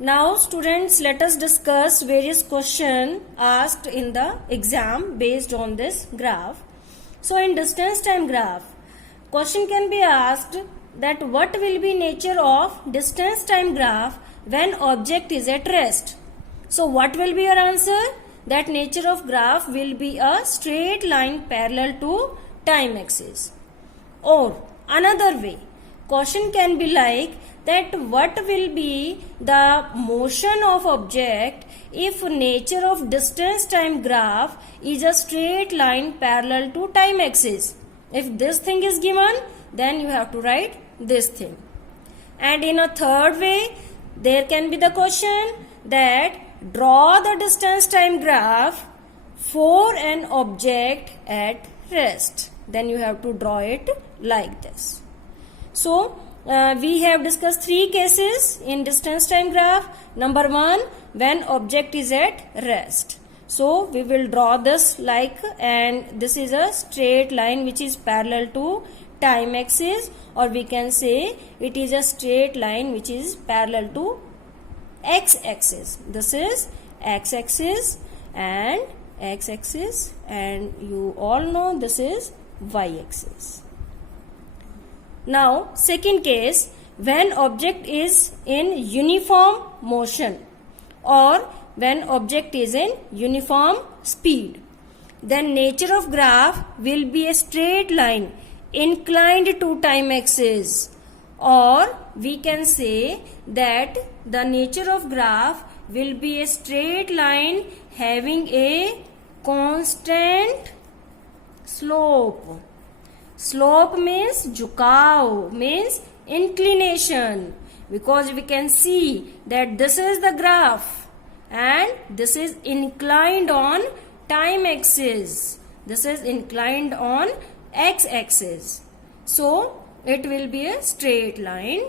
Now students, let us discuss various questions asked in the exam based on this graph. So in distance time graph, question can be asked that what will be nature of distance time graph when object is at rest. So what will be your answer? That nature of graph will be a straight line parallel to time axis. Or another way, question can be like that what will be the motion of object if nature of distance time graph is a straight line parallel to time axis. If this thing is given, then you have to write this thing. And in a third way, there can be the question that draw the distance time graph for an object at rest. Then you have to draw it like this. So we have discussed three cases in distance time graph. Number one, when object is at rest. So we will draw this like, and this is a straight line which is parallel to time axis, or we can say it is a straight line which is parallel to x axis. This is x axis, and you all know this is y axis. Now second case, when object is in uniform motion or when object is in uniform speed, then nature of graph will be a straight line inclined to time axis, or we can say that the nature of graph will be a straight line having a constant slope. Slope means झुकाव, means inclination, because we can see that this is the graph and this is inclined on time axis. This is inclined on x axis. So it will be a straight line.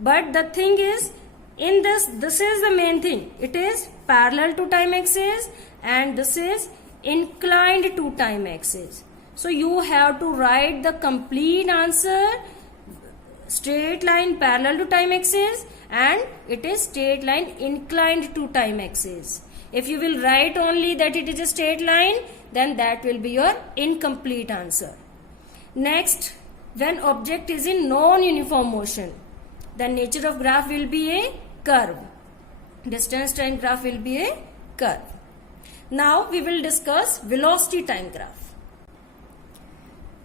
But the thing is, in this is the main thing. It is parallel to time axis and this is inclined to time axis. So you have to write the complete answer, straight line parallel to time axis, and it is straight line inclined to time axis. If you will write only that it is a straight line, then that will be your incomplete answer. Next, when object is in non-uniform motion, the nature of graph will be a curve. Distance time graph will be a curve. Now we will discuss velocity time graph.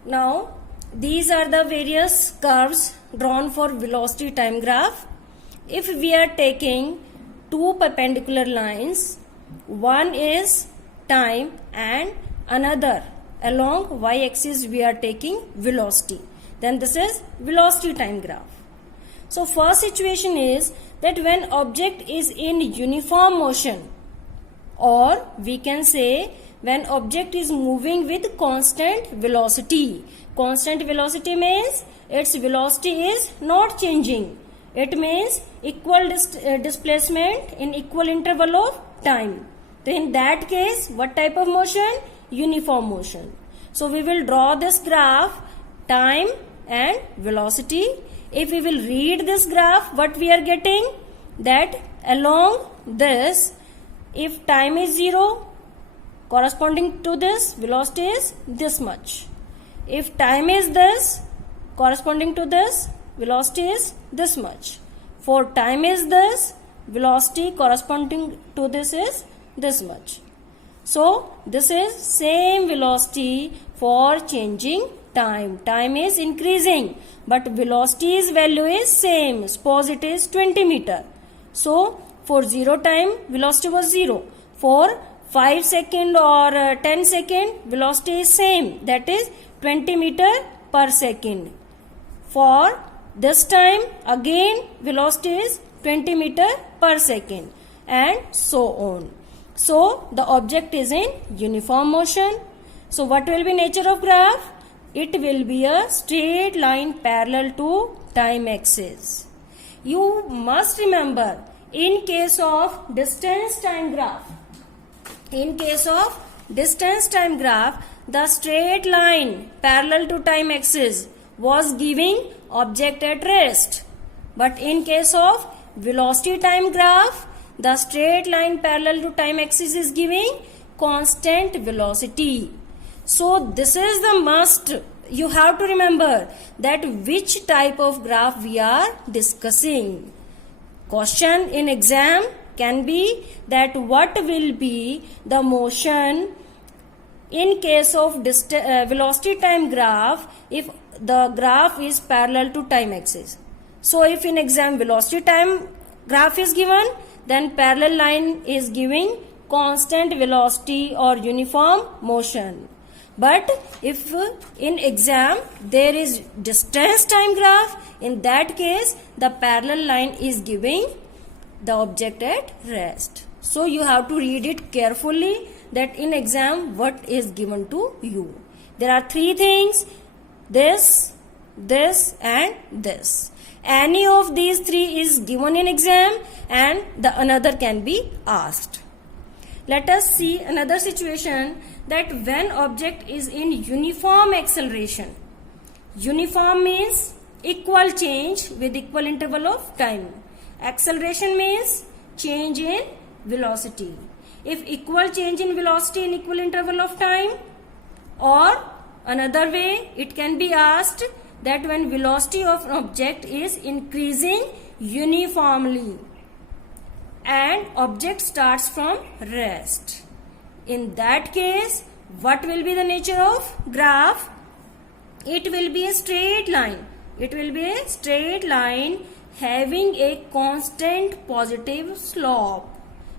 Now these are the various curves drawn for velocity time graph. If we are taking two perpendicular lines, one is time and another along y-axis we are taking velocity, then this is velocity time graph. So first situation is that when object is in uniform motion, or we can say when object is moving with constant velocity. Constant velocity means its velocity is not changing. It means equal displacement in equal interval of time. So in that case, what type of motion? Uniform motion. So we will draw this graph, time and velocity. If we will read this graph, what we are getting? That along this, if time is 0, corresponding to this, velocity is this much. If time is this, corresponding to this, velocity is this much. For time is this, velocity corresponding to this is this much. So this is same velocity for changing time. Time is increasing, but velocity's value is same. Suppose it is 20 meter. So for 0 time, velocity was 0. For 5 second or 10 second, velocity is same, that is 20 meter per second. For this time, again velocity is 20 meter per second, and so on. So the object is in uniform motion. So what will be nature of graph? It will be a straight line parallel to time axis. You must remember, in case of distance time graph, the straight line parallel to time axis was giving object at rest. But in case of velocity time graph, the straight line parallel to time axis is giving constant velocity. So this is the must. You have to remember that which type of graph we are discussing. Question in exam can be that what will be the motion in case of velocity time graph if the graph is parallel to time axis. So if in exam velocity time graph is given, then parallel line is giving constant velocity or uniform motion. But if in exam there is distance time graph, in that case the parallel line is giving the object at rest. So you have to read it carefully that in exam what is given to you. There are three things: this, this and this. Any of these three is given in exam and the another can be asked. Let us see another situation, that when object is in uniform acceleration. Uniform means equal change with equal interval of time. Acceleration means change in velocity. If equal change in velocity in equal interval of time, or another way it can be asked that when velocity of an object is increasing uniformly and object starts from rest. In that case, what will be the nature of graph? It will be a straight line. It will be a straight line having a constant positive slope.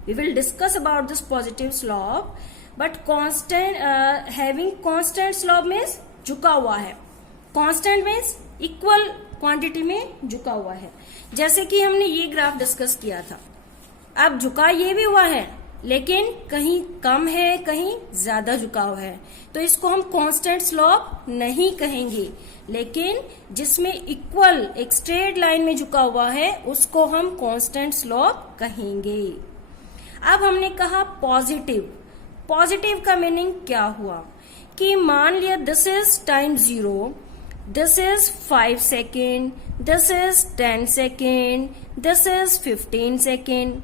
We will discuss about this positive slope, but constant having constant slope means झुका हुआ है. Constant means equal quantity में झुका हुआ है. जैसे कि हमने ये ग्राफ डिस्कस किया था. अब झुका ये भी हुआ है, लेकिन कहीं कम है, कहीं ज्यादा झुकाव है, तो इसको हम कांस्टेंट स्लोप नहीं कहेंगे, लेकिन जिसमें इक्वल एक स्ट्रेट लाइन में झुका हुआ है उसको हम कांस्टेंट स्लोप कहेंगे. अब हमने कहा पॉजिटिव. पॉजिटिव का मीनिंग क्या हुआ कि मान लिया this is time 0, this is 5 second, this is 10 second, this is 15 second.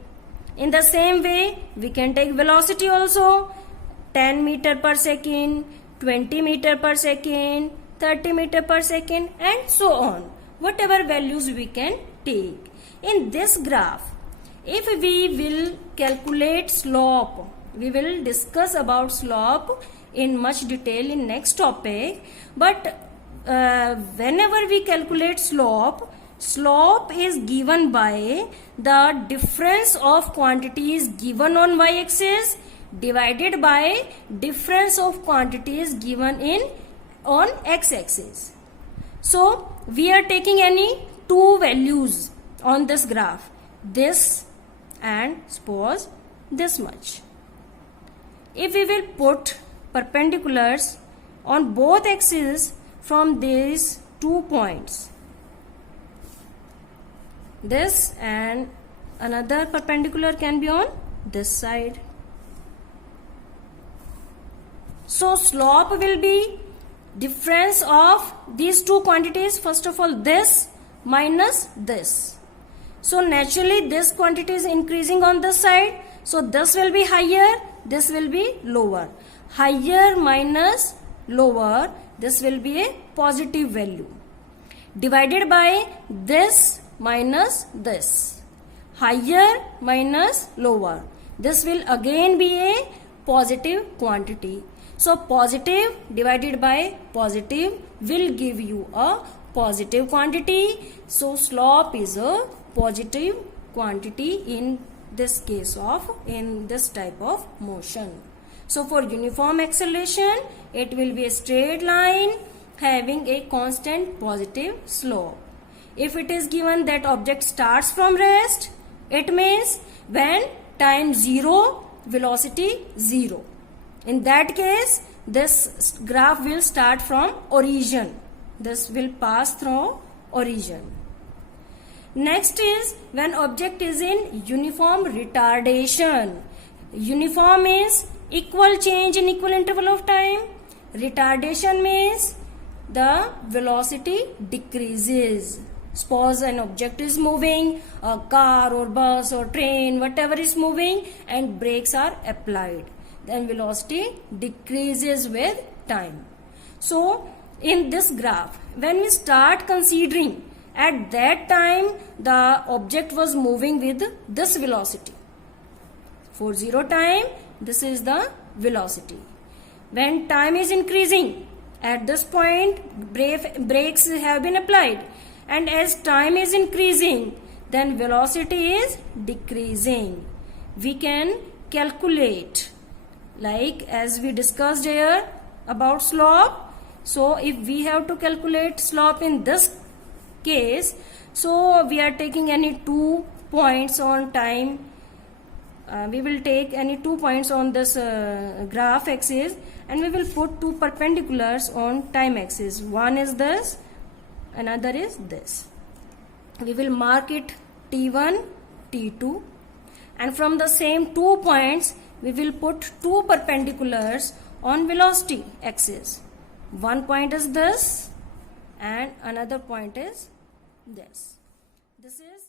In the same way, we can take velocity also, 10 meter per second, 20 meter per second, 30 meter per second and so on. Whatever values we can take. In this graph, if we will calculate slope, we will discuss about slope in much detail in next topic, but whenever we calculate slope, slope is given by the difference of quantities given on y-axis divided by difference of quantities given on x-axis. So we are taking any two values on this graph, this and suppose this much. If we will put perpendiculars on both axes from these 2 points, this and another perpendicular can be on this side. So slope will be difference of these two quantities. First of all, this minus this. So naturally this quantity is increasing on this side. So this will be higher, this will be lower. Higher minus lower, this will be a positive value. Divided by this minus this. Higher minus lower. This will again be a positive quantity. So positive divided by positive will give you a positive quantity. So slope is a positive quantity in this case of, in this type of motion. So for uniform acceleration, it will be a straight line having a constant positive slope. If it is given that object starts from rest, it means when time 0, velocity 0. In that case, this graph will start from origin. This will pass through origin. Next is when object is in uniform retardation. Uniform means equal change in equal interval of time. Retardation means the velocity decreases. Suppose an object is moving, a car or bus or train, whatever is moving, and brakes are applied, then velocity decreases with time. So in this graph, when we start considering, at that time the object was moving with this velocity. For 0 time, this is the velocity. When time is increasing, at this point brakes have been applied, and as time is increasing, then velocity is decreasing. We can calculate, like as we discussed here about slope. So if we have to calculate slope in this case, so we are taking any 2 points on time. We will take any 2 points on this graph axis, and we will put 2 perpendiculars on time axis. One is this, another is this. We will mark it T1, T2, and from the same 2 points we will put 2 perpendiculars on velocity axis. One point is this and another point is this. This is